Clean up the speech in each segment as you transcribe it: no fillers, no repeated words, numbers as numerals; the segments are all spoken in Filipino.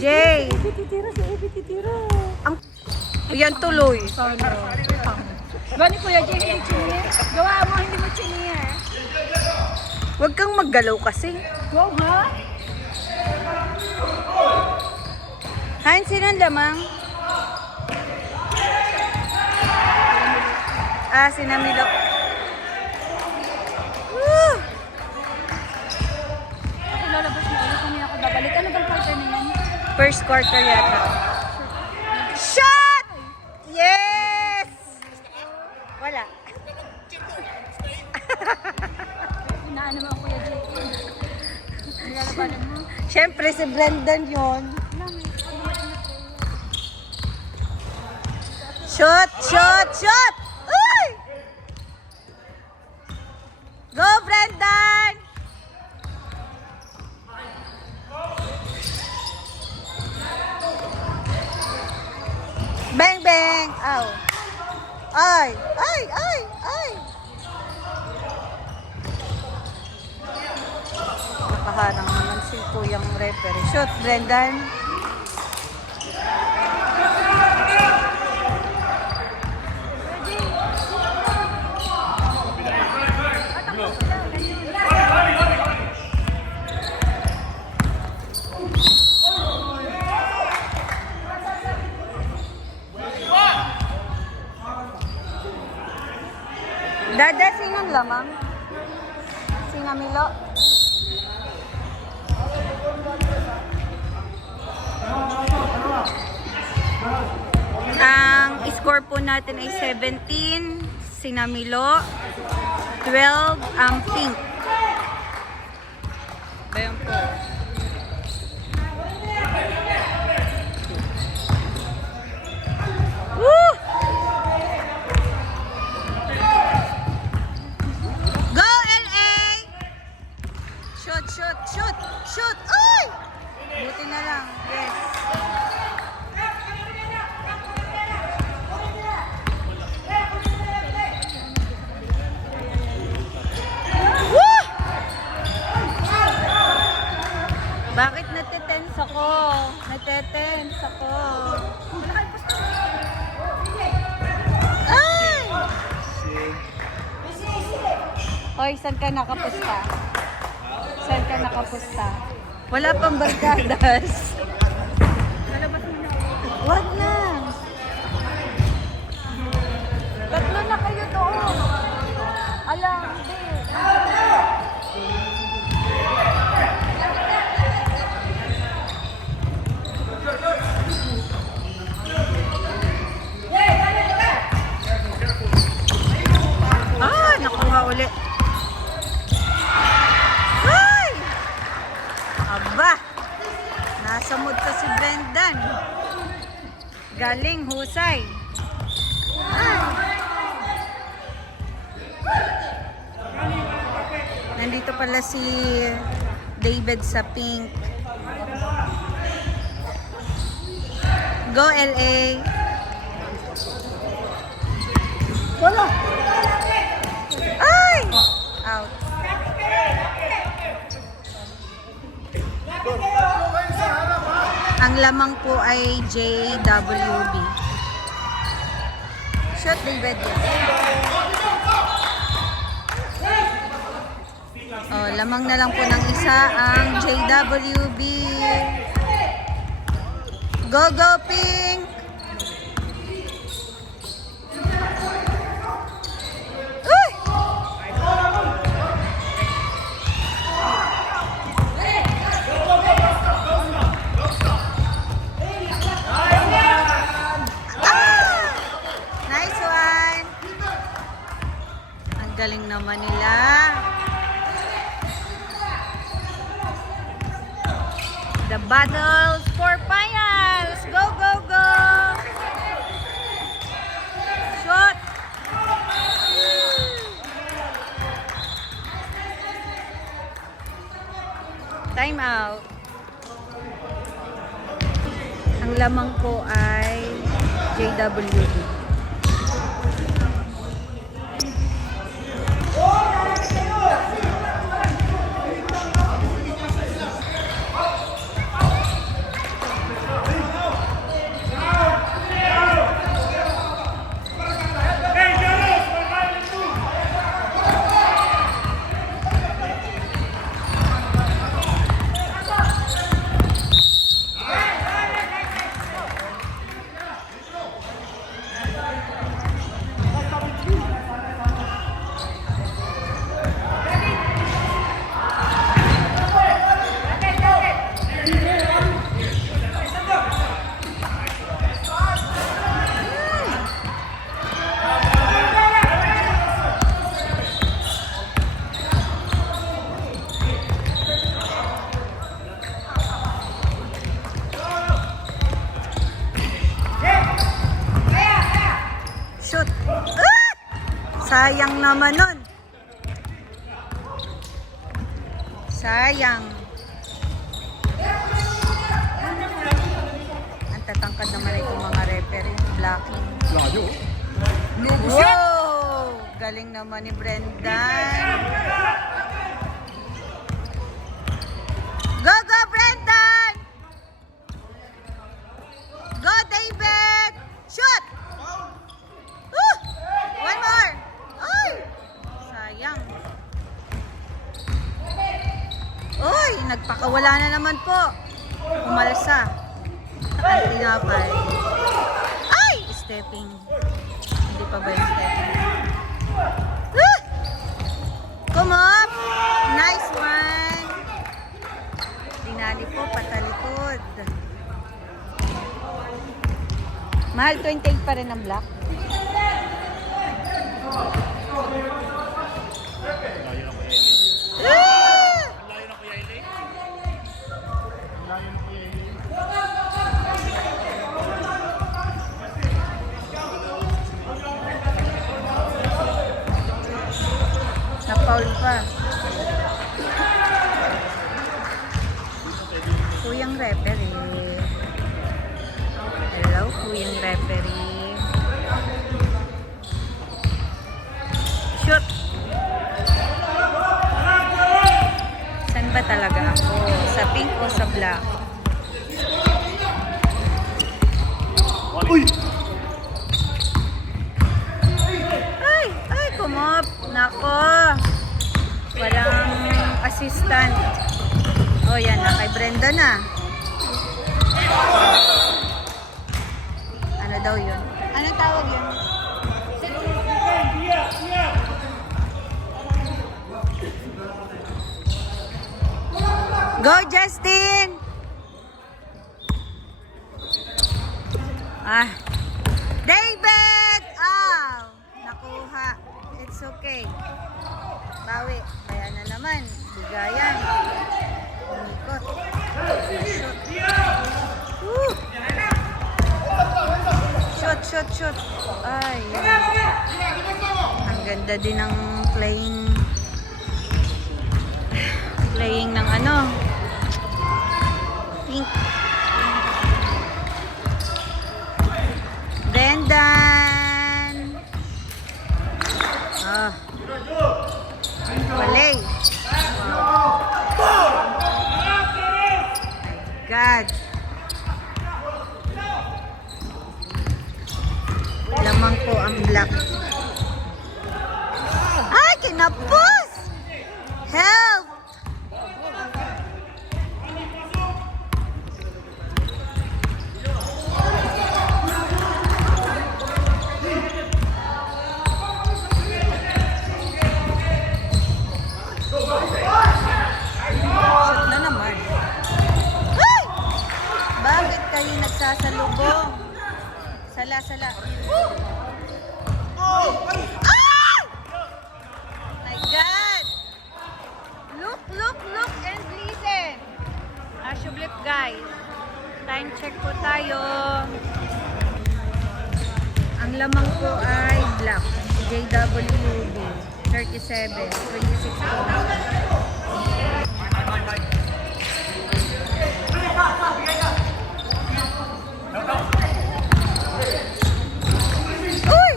Jay. Si Ebi titira. Ang... Yan tuloy. Sana. Gani Kuya Jay, hindi chiniya. Gawa mo, hindi mo chiniya. Huwag kang maggalaw kasi. Wow, ha? Han, sinong lamang? Sinamilo. Woo! Ako lalabas na ulit kami ako babalik. Ano bang quarter na yan? First quarter yata. Shot! Yes! Wala. Inaano mo ang Kuya Jay? Nilalabanan mo? Siyempre si Brendan yon. Shoot! Shoot! Shoot! Uy! Go, Brendan! Bang, bang! Ow! Ay! Ay! Ay! Ay! Nakaharang naman si Kuyang referee. Shoot, Brendan! Dada, sinong lamang? Sinamilo? Ang score po natin ay 17, Sinamilo, 12 ang Pink. Bayan po. Woo! Go LA! Shoot, shoot, shoot, shoot! Uy! Buti na lang. Yes. Woo! Bakit natitense ako? Natitense ako. Ay! Hoy, saan ka nakapusta? Saan ka nakapusta? Wala pang barkadas. Wag na. Tatlo na kayo doon. Alam, hindi. Nakuha uli. Ay! Aba! Nasa mood ka si Brendan. Galing, husay. Ay! Nandito pala si David sa Pink. Go LA! Wala! Ay! Out. Ang lamang po ay JWB. Shot David. Oh, lamang na lang po ng isa ang JWB. Go, go, Pink! Galing naman nila. The battles for finals. Go, go, go. Shot. Time out. Ang lamang ko ay JWB. Sayang naman nun. Sayang. Ang tatangkad naman itong mga referee. Blocking. Layo. Wow! Galing naman ni Brendan. Go, go, Brendan! Go, David! Shoot! One more! Uy! Sayang. Uy! Nagpakawala na naman po. Umalsa. Ang tinapay. Ay! Stepping. Hindi pa ba yung stepping? Come up! Nice one! Dinali po, patalikod. Mahal, 28 pa rin ang black. Napaul pa. Kuyang referee. Hello, kuyang referee. Shoot! Saan ba talaga ako? Sa pink o sa black? Uy! Ay, kumop. Nako. Walang assistant. Oh, yan na. Kay Brenda na. Ano daw yun? Anong tawag yun? Go, Justin! Ah. David! Ah! Nakuha. It's okay. Bawi. Kaya na naman. Bigayan. Umikot. Shoot. Woo! Shoot, shoot, shoot. Ay. Ang ganda din ng playing ng ano. Pink. Brendan. Ah. Walay. Wow. My God. Lamang po ang black. Ay, kinapos! Help! Shoot na naman. Ay! Bakit kayo nagsasalubong? Sala. Ah! My God! Look and listen. Ashublit guys. Time check po tayo. Ang lamang po ay black. JWD 37, 26 po. Uy!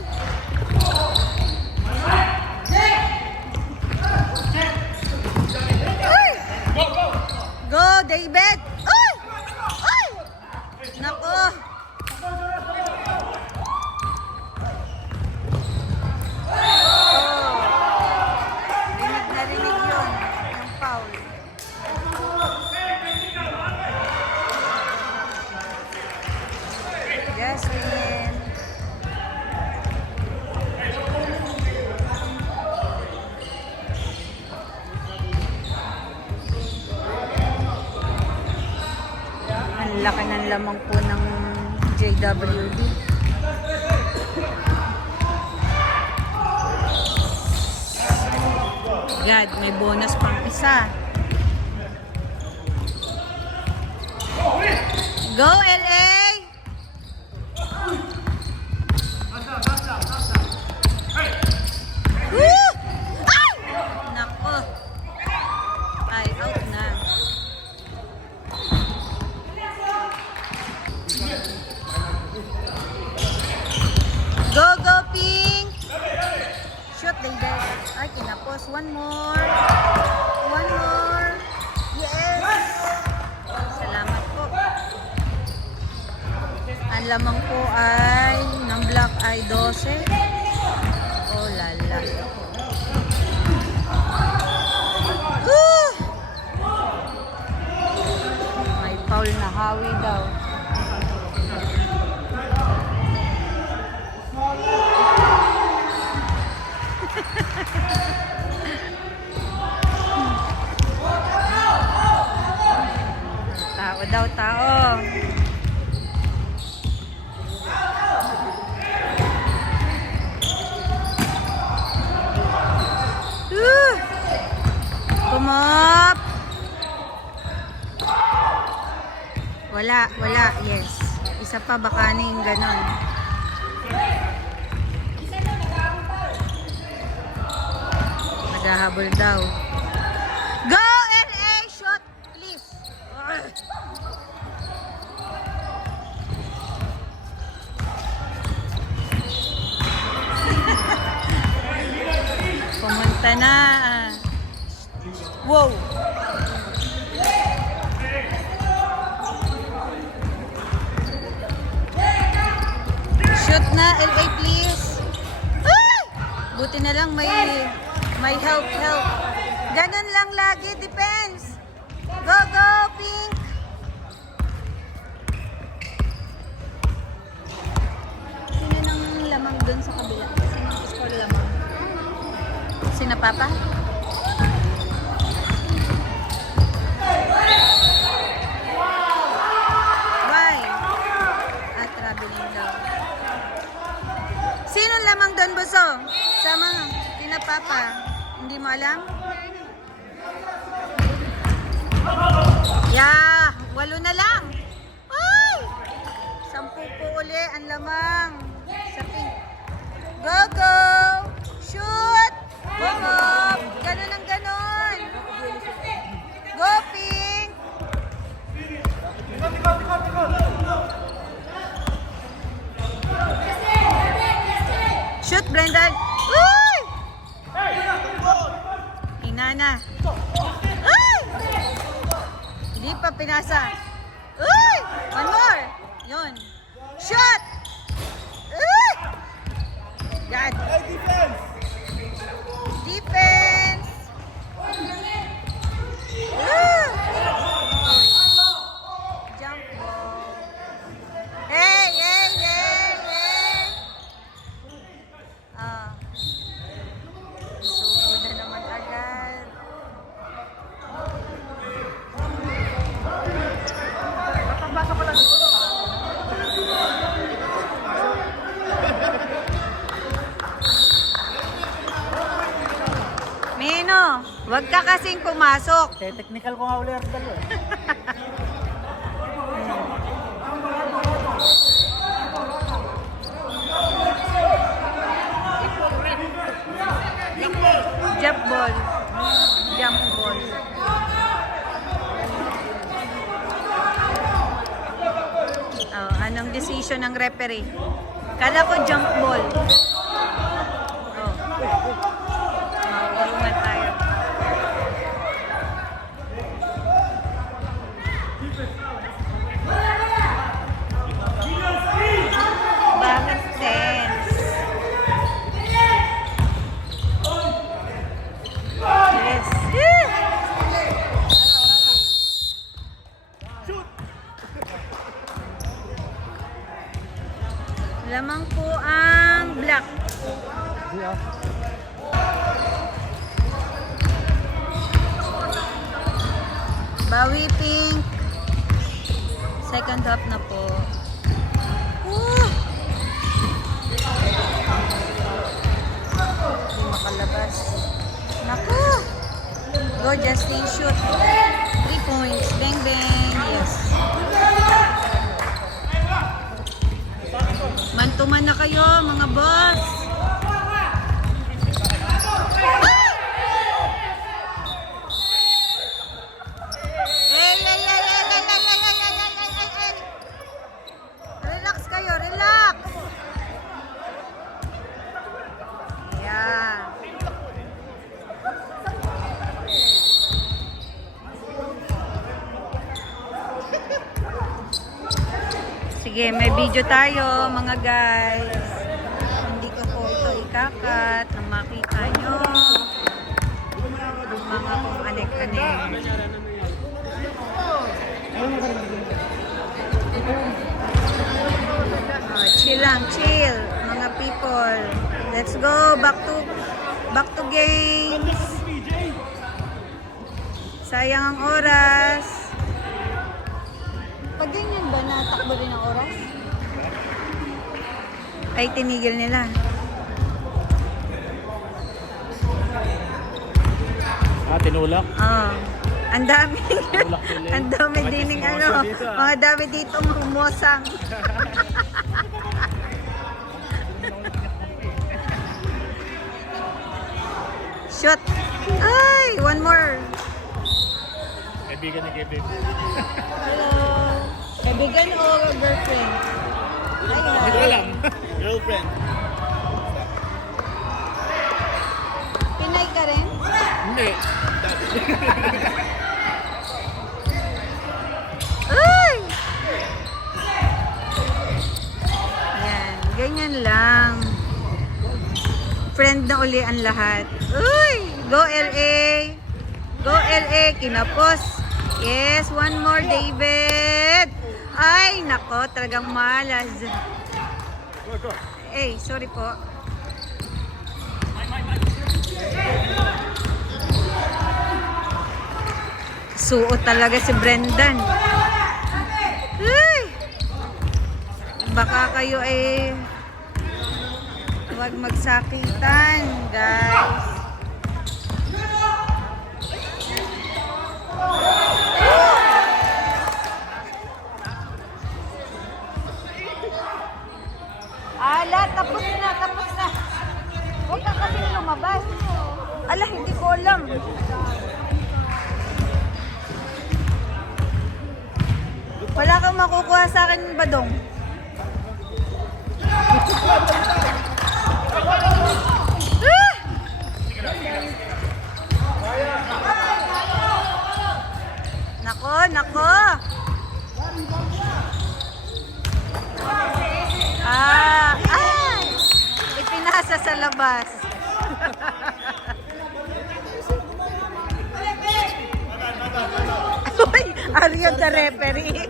Go, David! Uy! Uy! Nako! Rinig na rinig yun. Yung foul. Jasmine. Ang laki ng lamang po ng JWD. God, may bonus pang isa. Go, LA! Ang lamang po ay ng black ay 12. Oh lala. May foul na hawi daw. Tao daw, tao. Kumop. Wala, yes. Isa pa baka na yung ganon. Naghahabol daw. Go, NA! Shot, please. Pumunta na. Wow! Shoot na, LA please. Ay! Buti na lang may help. Ganun lang lagi, defense. Go, go, Pink. Sino nang lamang dun sa kabila? Sino ang score lamang? Sino Papa? Why? Traveling daw. Sino lamang doon, Buso? Sama, Tina Papa. Hindi mo alam? Yeah, 8 na lang. Ay! 10 po uli ang lamang. Sa Pink. Go, go! Shoot! Go, go! Ganon ang ganon. Go, Pink! Shoot, Brendan! Uy! Inana. Uy! Hindi pa pinasa. Uy! One more! Yun. Shot! Uy! God. Defense! Jump ball. Hey! Sugo na naman agad. Mino, wag ka kasing pumasok. Technical ko nga uli Ardal eh. Jump ball. Jump ball. Oh, anong decision ng referee? Kala ko jump ball. Oh. Maulungan tayo. Bakit sense? Yes. Lamang po ang black. Bawi Pink. Second half na po. Hindi makalabas. Naku! Go Justin, shoot. 3 points. Bang bang. Yes. Man-to-man na kayo, mga boss. Relax kayo, relax. Yeah. Sige. Sige, may video tayo mga guys. Hindi ko po ito ikakat na makita nyo. Ang mga kung anek-anek. Oh, chill lang, chill mga people. Let's go back to games. Sayang ang oras. Pag ganyan ba, natakbo rin ang oras? Ay, tinigil nila. Tinulak. Oh. Ang dami. Tinulak sila. Ang dami Mga din ng chismoso ano. dito, ah. Mga dami dito humusang. Shot. Ay, one more. Kaibigan ni Kevin. Hello. Kaibigan o girlfriend? Ay, Hindi ko alam. Girlfriend. Pinay ka rin? Hindi. Ay! Yan, ganyan lang. Friend na uli ang lahat. Uy! Go LA! Go LA! Kinapos! Yes, one more David! Ay, nako, talagang malas. Eh, sorry po. Suot talaga si Brendan. Ay! Baka kayo ay huwag magsakitan, guys. Ala, tapos na, tapos na. Huwag ka kasi lumabas. Ala, hindi ko alam. Wala kang makukuha sa akin, Badong. Ah! Nako, nako. Ay! Ipinasa sa labas. Uy, Aryo the referee.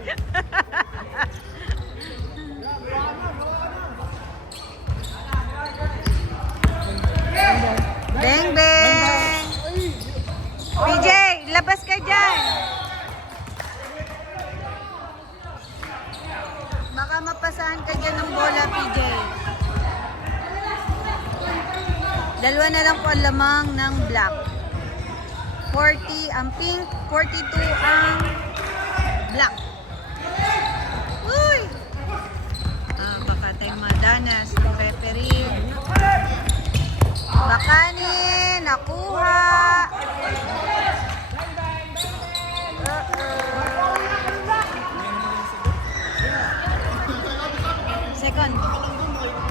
Bang, bang. PJ, labas ka dyan. Baka mapasahan ka dyan ng bola, PJ. Dalawa na lang po ang lamang ng black. 40 ang pink, 42 ang black. Uy! Baka tayong madanas ng referee. Bakanin, nakuha. Second.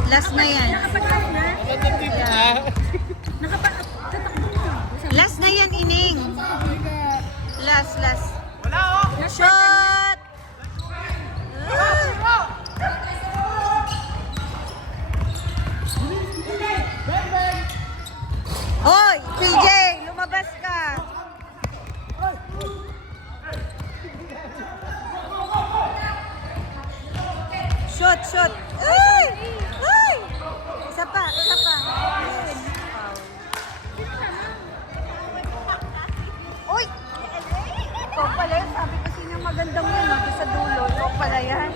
Last na yan. Last na yan, Ining. Last. Shot! Hoy, PJ, lumabas ka. Shot. Ay! Ay! Isa pa. Yes. Wow. Uy! Ikaw pala yan. Sabi ko sino magandang yan. Doon sa dulo. Ikaw pala yan.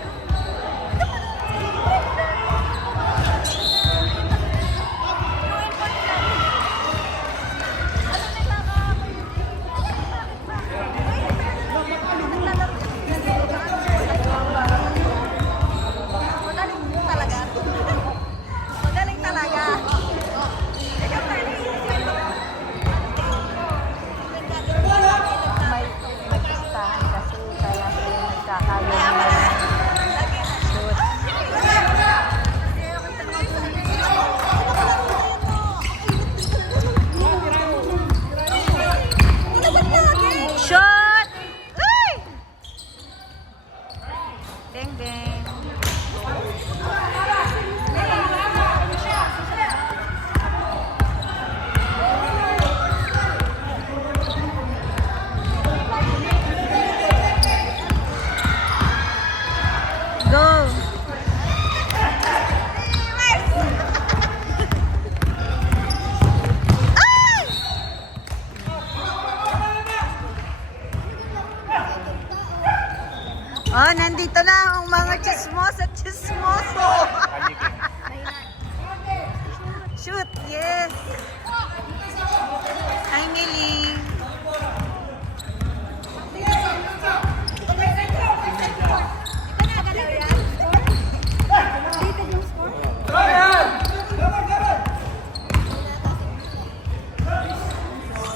Magaling talaga. May nagkastahan kasi kaya sila nagkakaroon. Shoot. Shot! Uy! Bang, bang. Ito na ang mga chismosa at chismoso. Shoot, yes. Hi, Millie.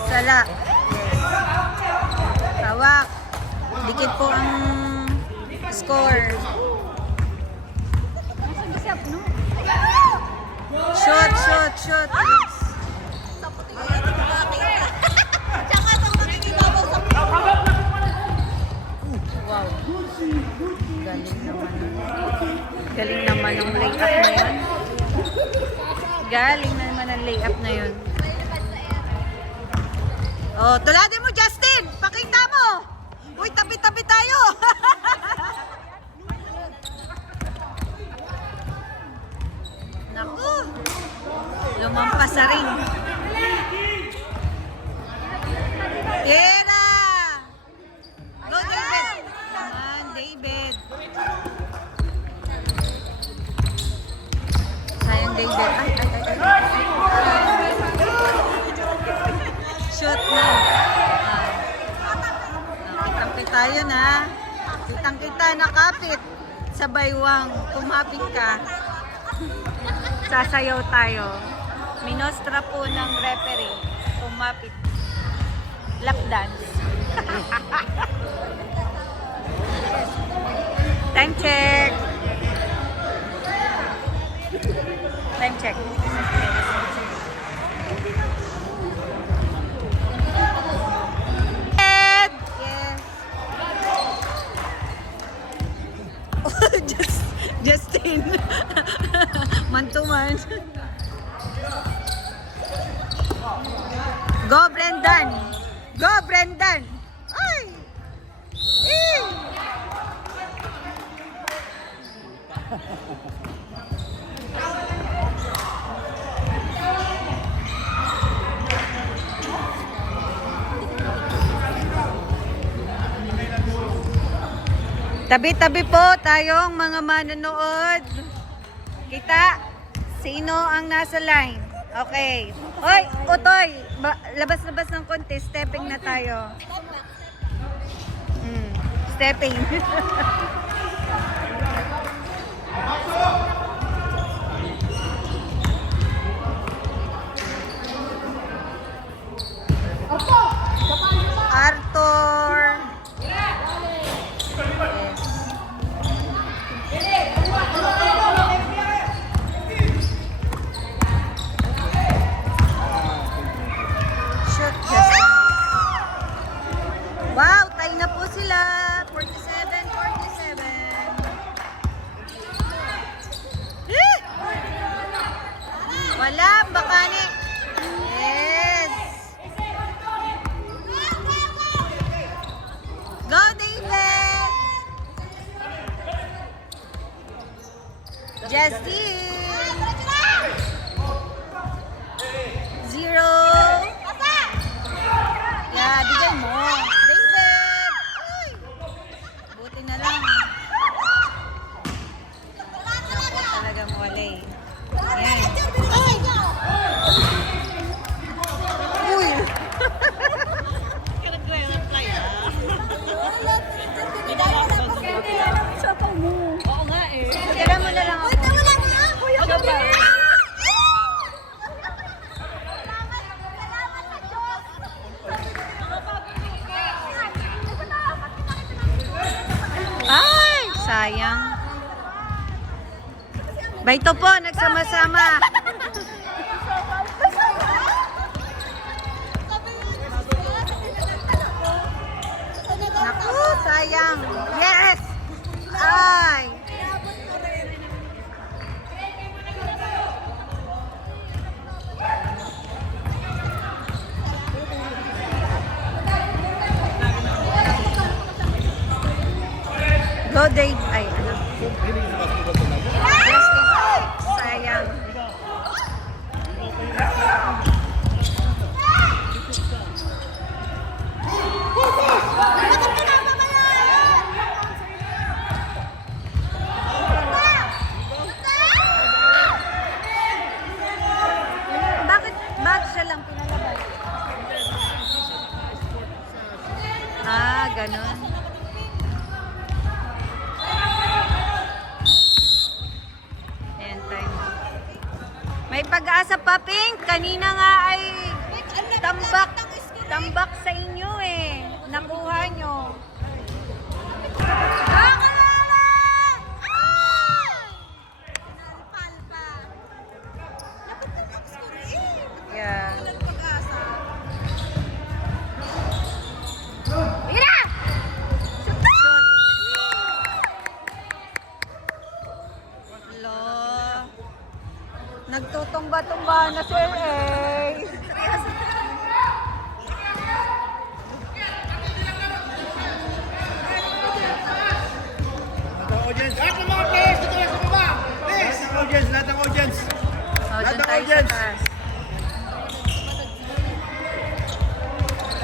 Sala. Hawak. Dikit po ang score. Shoot, shoot, shoot. Wow. Galing naman. Galing naman ang layup na yun. Galing naman ang layup na yun. Oh, tuladin mo, Justin! Pakita mo! Uy, tabi-tabi tayo! Naku! Lumampas na rin. Tira! Go, David! Come on, David. Sayang, David. Ay. Shoot na. Kitang-kita yun, ha? Kitang-kita, nakapit. Sa baywang, kumapit ka. Sasayaw tayo. Minostra po ng referee. Kumapit. Lap dance. Time check. Time check. Justin. Man to man. Go, Brendan. Go, Brendan. Ay. Eh. Tabi-tabi po tayong mga manonood. Kita, sino ang nasa line? Okay. Hoy, Utoy, labas-labas ng konti. Stepping na tayo. Stepping. Arthur. Wow, tayo na po sila. 47-47. Wala, bakani. Yes. Go, David. Justin. 0. Yeah, bigay mo. David! Ay! Buti na lang. Talaga mawala eh. Yan. Uy! Oo nga eh. Tira mo na lang ako. Ay, sayang. Baito po, nagsama-sama. Naku, sayang. Yes! Ay! Go, Dave. Ay, ano? Justin. Sayang. pag-asa pa, Pink. Kanina nga ay tambak sa inyo eh. Nakuha nyo. Yeah. Nagtutumba-tumba na si LA. Audience. Lahat ng mga players dito lang sa baba. Please. Lahat ng audience. Lahat ng audience. Doon tayo sa taas.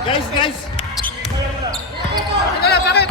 Guys. Ito lang. Bakit?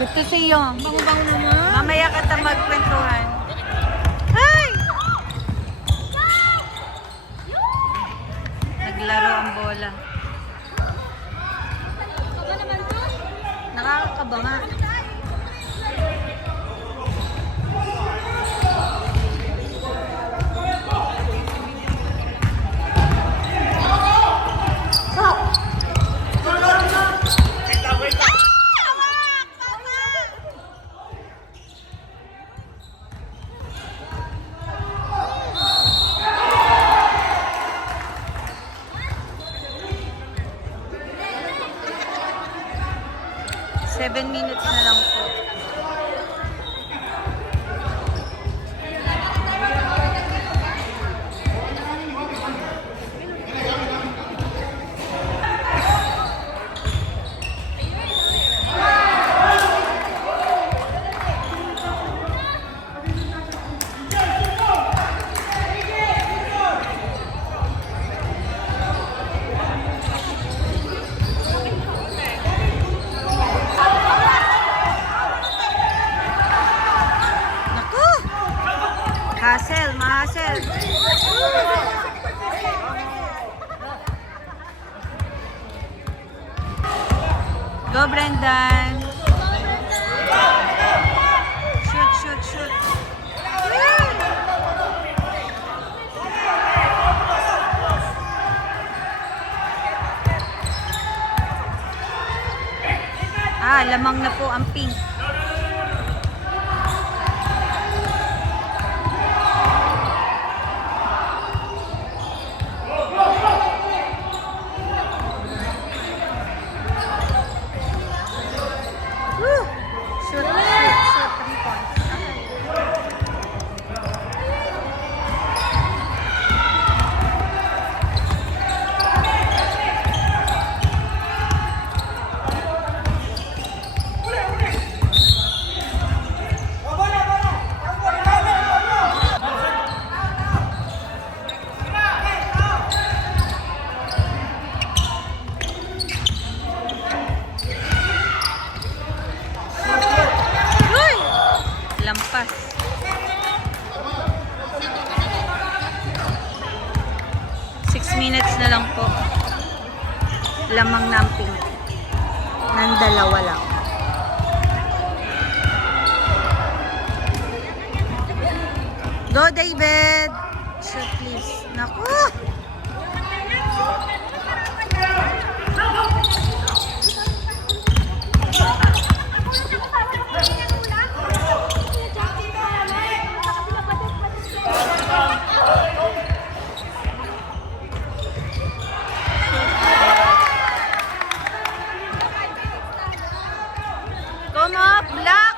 Good to see you. Bango-bango naman. Mamaya kita magkwentuhan. Hi! Naglaro ang bola. Kaba naman to. Nakakakaba nga. Seven minutes na lang po. Hassle, ma-hassle. Go, Brendan. Shoot. Lamang na po ang pink. Shoot, 3 points. Lampas. 6 minutes na lang po. Lamang na ang pink. Nang dalawa lang. Go, David! Shoot, please. Naku! Come up, block!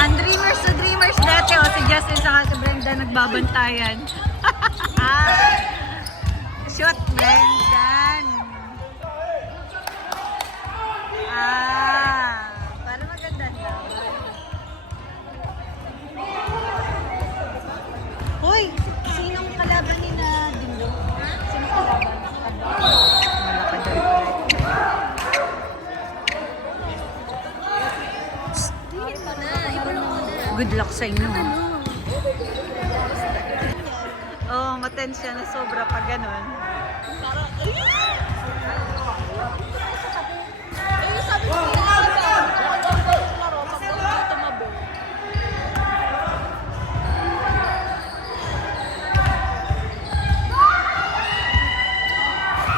Ang dreamers to dreamers dati, o si Justin saka si Brenda nagbabantayan. Shoot, Brendan. Para maganda daw. Hoy, sinong kalaban ni na Dindo? Sinong kalaban? Malakad daw. Good luck sa inyo. Oh, matensya na sobra pa ganun.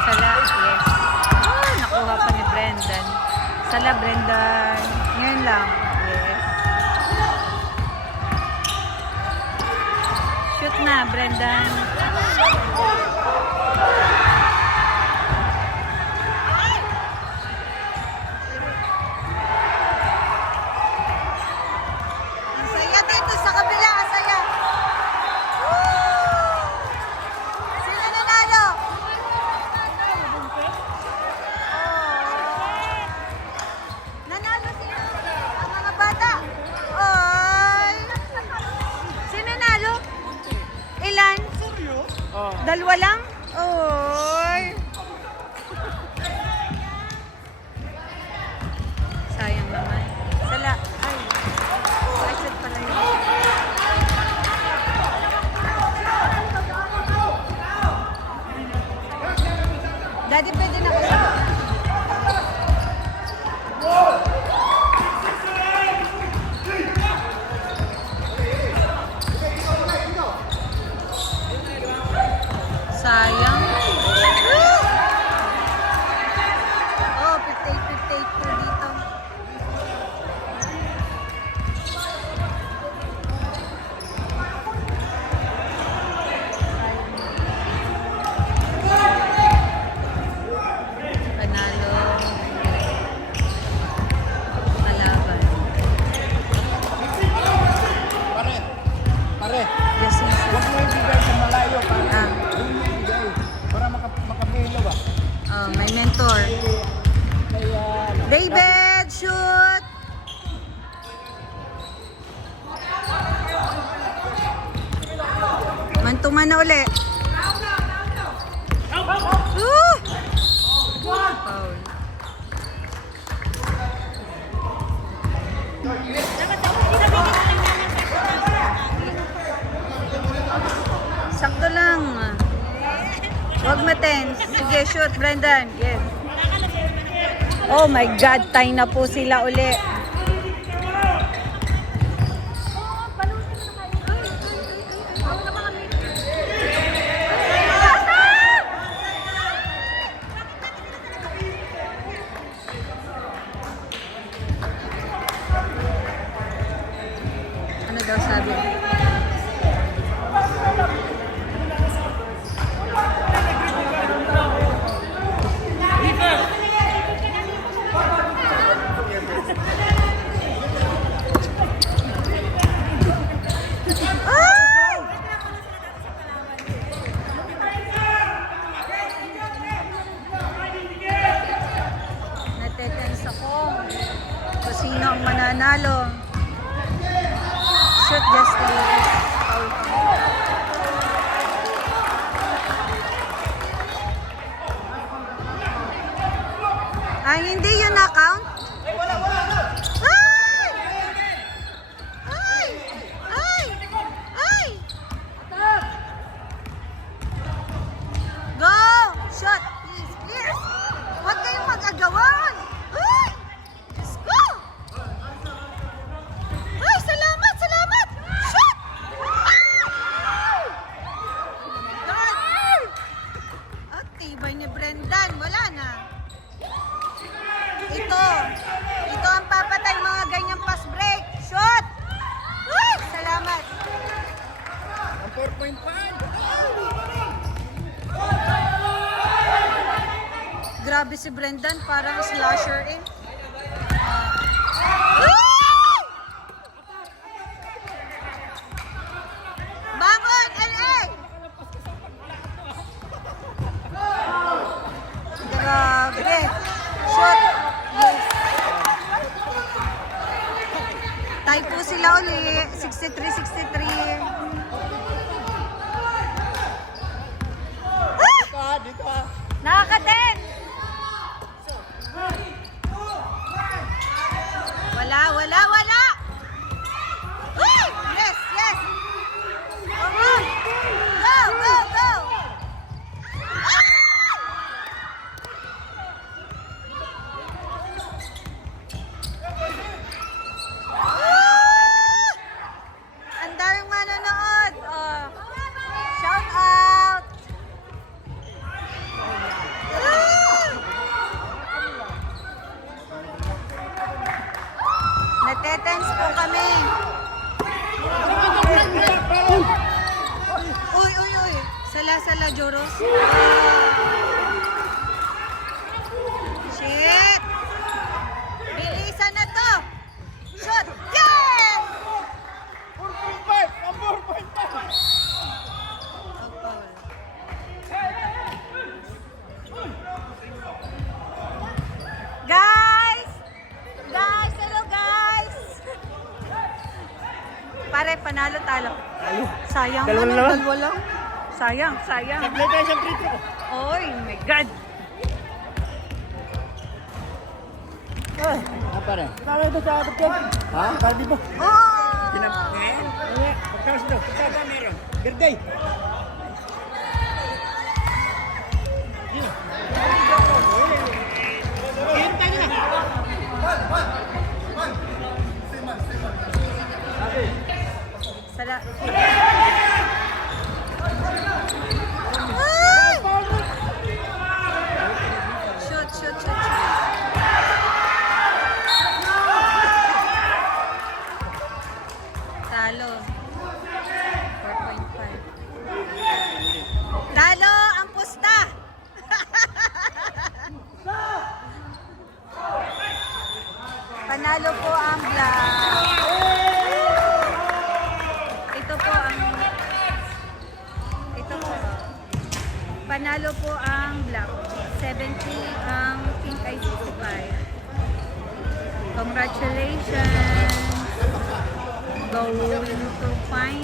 Sala, yes. Oh, nakuha pa ni Brendan. Sala, Brendan. Ngayon lang. Yes. Shoot na, Brendan. Ang saya dito sa kabila. Ang saya. Woo! Sino nanalo? Nanalo sila. Ang mga bata. Oy! Sino nanalo? Ilan? Dalawa lang? Oy! Sayang naman. Sala. Ay. Exit pala yun. Daddy, pwede na kasi. Sayang. Oh, 58 po dito. Panalo. Kalaban. Pare, Yes, yes. huwag mo ibigay sa malayo, pare. Ah. Huwag mo ibigay. Para makapilaw ah. Oh, may mentor. Kaya, David, shoot! Mantuman na uli. Foul. Sakto lang. Huwag matens. Sige, shoot, Brendan. Yes. Oh my God, tie na po sila uli. Ano daw sabi? Natetens ako. Kung sino ang mananalo. Shoot, Justin. Foul. Hindi yun na-count? Ay! Ay! Ay! Ay! Go! Shot! Please, please! Huwag kayong mag-agawan! Ay! Diyos ko! Ay! Salamat! Salamat! Shot! Ay! God! At tibay ni Brendan. Wala na. Ito. Ito ang papatay mga ganyang pass break. Shoot! Uy! Salamat. Ang 4.5. Grabe si Brendan, parang slasher eh. Bangon, LA! Grabe. Shot. Yes. Tie po sila uli. 63-63. Dito ah. Nakaka-10. Wala. Uy! Yes, yes. Come on. Go. Ah! Ang daming manonood. Oh. Shout out. Natetens po kami. Uy. Sala, Joros. Shit. Bilisan na to. Shot. Yes! 4.5. Ang 4.5. Guys! Hello guys! Pare, panalo talo. Sayang Dalawa ano, lang. dalawa lang. Sayang. Taglay tayo sa free throw. Oy, my God. Pare. Tama ito sa atin. Ha? Para di po. Oh! Pagkakas daw. Pagkakas meron. Birthday. Sala. Ay! Shoot. Talo. 4.5. Talo ang pusta. Panalo po ang black. Ito po. Panalo po ang black. 70 ang pink ay 65. Congratulations. Going to final.